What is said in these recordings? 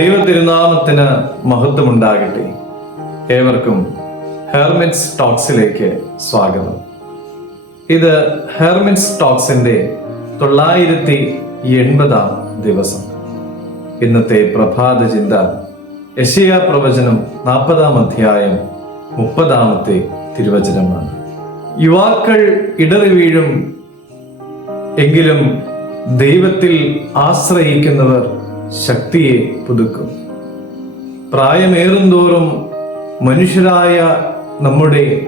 തിരുനാമത്തിന് മഹത്വമുണ്ടാകട്ടെ. ഏവർക്കും ഹെർമിറ്റ്സ് ടോക്സിലേക്ക് സ്വാഗതം. ഇത് ഹെർമിറ്റ്സ് ടോക്സിന്റെ തൊള്ളായിരത്തി എൺപതാം ദിവസം. ഇന്നത്തെ പ്രഭാത ചിന്ത യശയ പ്രവചനം നാൽപ്പതാം അധ്യായം മുപ്പതാമത്തെ തിരുവചനമാണ്. യുവാക്കൾ ഇടറി വീഴും എങ്കിലും ദൈവത്തിൽ ആശ്രയിക്കുന്നവർ ശക്തിയെ പുതുക്കും. പ്രായമേറുന്തോറും മനുഷ്യരായ നമ്മുടെ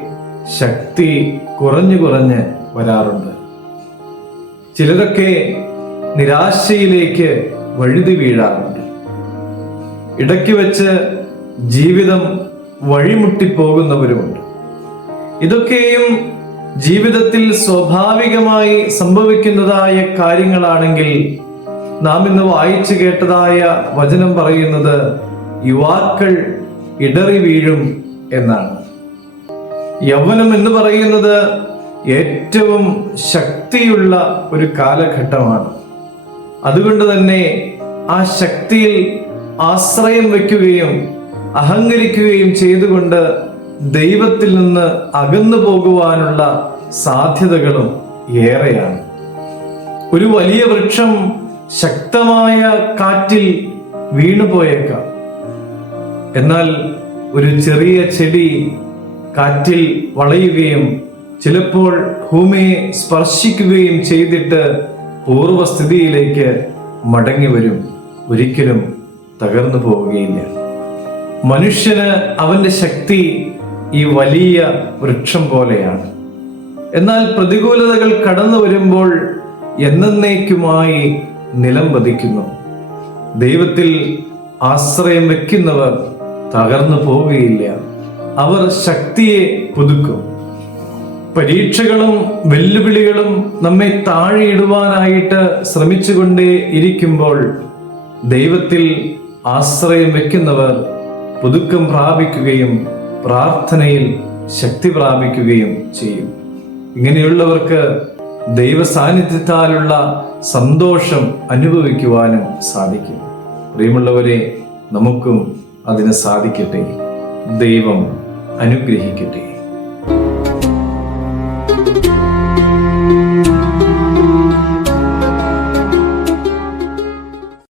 ശക്തി കുറഞ്ഞു കുറഞ്ഞ് വരാറുണ്ട്. ചിലതൊക്കെ നിരാശയിലേക്ക് വഴുതി വീഴാറുണ്ട്. ഇടയ്ക്ക് വെച്ച് ജീവിതം വഴിമുട്ടിപ്പോകുന്നവരുമുണ്ട്. ഇതൊക്കെയും ജീവിതത്തിൽ സ്വാഭാവികമായി സംഭവിക്കുന്നതായ കാര്യങ്ങളാണെങ്കിൽ നാം ഇന്ന് വായിച്ചു കേട്ടതായ വചനം പറയുന്നത് യുവാക്കൾ ഇടറി വീഴും എന്നാണ്. യൗവനം എന്ന് പറയുന്നത് ഏറ്റവും ശക്തിയുള്ള ഒരു കാലഘട്ടമാണ്. അതുകൊണ്ട് തന്നെ ആ ശക്തിയിൽ ആശ്രയം വയ്ക്കുകയും അഹങ്കരിക്കുകയും ചെയ്തുകൊണ്ട് ദൈവത്തിൽ നിന്ന് അകന്നു പോകുവാനുള്ള സാധ്യതകളും ഏറെയാണ്. ഒരു വലിയ വൃക്ഷം ശക്തമായ കാറ്റിൽ വീണുപോയേക്കാം. എന്നാൽ ഒരു ചെറിയ ചെടി കാറ്റിൽ വളയുകയും ചിലപ്പോൾ ഭൂമിയെ സ്പർശിക്കുകയും ചെയ്തിട്ട് പൂർവസ്ഥിതിയിലേക്ക് മടങ്ങി വരും ഒരിക്കലും തകർന്നു പോവുകയില്ല. മനുഷ്യന് അവന്റെ ശക്തി ഈ വലിയ വൃക്ഷം പോലെയാണ്. എന്നാൽ പ്രതികൂലതകൾ കടന്നു വരുമ്പോൾ എന്നേക്കുമായി നിലം പതിക്കുന്നു. ദൈവത്തിൽ ആശ്രയം വെക്കുന്നവർ തകർന്നു പോവുകയില്ല. അവർ ശക്തിയെ പുതുക്കും. പരീക്ഷകളും വെല്ലുവിളികളും നമ്മെ താഴെയിടുവാനായിട്ട് ശ്രമിച്ചുകൊണ്ടേ ഇരിക്കുമ്പോൾ ദൈവത്തിൽ ആശ്രയം വെക്കുന്നവർ പുതുക്കം പ്രാപിക്കുകയും പ്രാർത്ഥനയിൽ ശക്തി പ്രാപിക്കുകയും ചെയ്യും. ഇങ്ങനെയുള്ളവർക്ക് ദൈവ സാന്നിധ്യത്താലുള്ള സന്തോഷം അനുഭവിക്കുവാനും സാധിക്കും. പ്രിയമുള്ളവരെ നമുക്കും അതിന് സാധിക്കട്ടെ. ദൈവം അനുഗ്രഹിക്കട്ടെ.